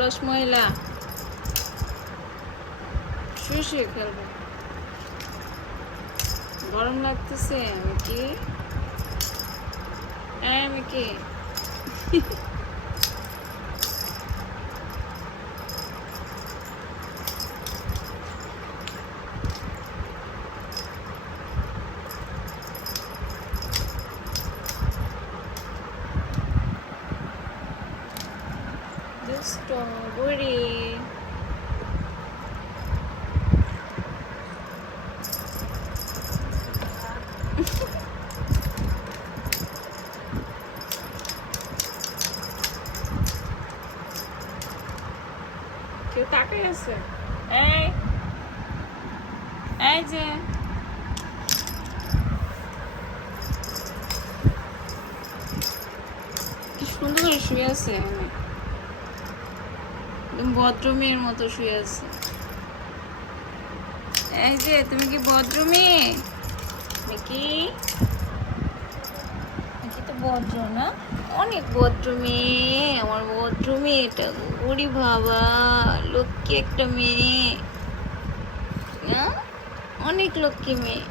অলস মহিলা শুয়ে শুয়ে খেলবে। গরম লাগতেছে মিকি, মিকি। স্ট্রবেরি কেউ তাকাই আছে। এই এই যে কি সুন্দর করে শুয়ে আছে, একদম ভদ্র মেয়ের মতো শুয়ে আছে। এই যে তুমি কি ভদ্র মেয়ে? মিকি মিকি তো ভদ্র না, অনেক ভদ্র মেয়ে আমার ভদ্র মেয়েটা। ওরে বাবা, লক্ষ্মী একটা মেয়ে, অনেক লক্ষ্মী মেয়ে।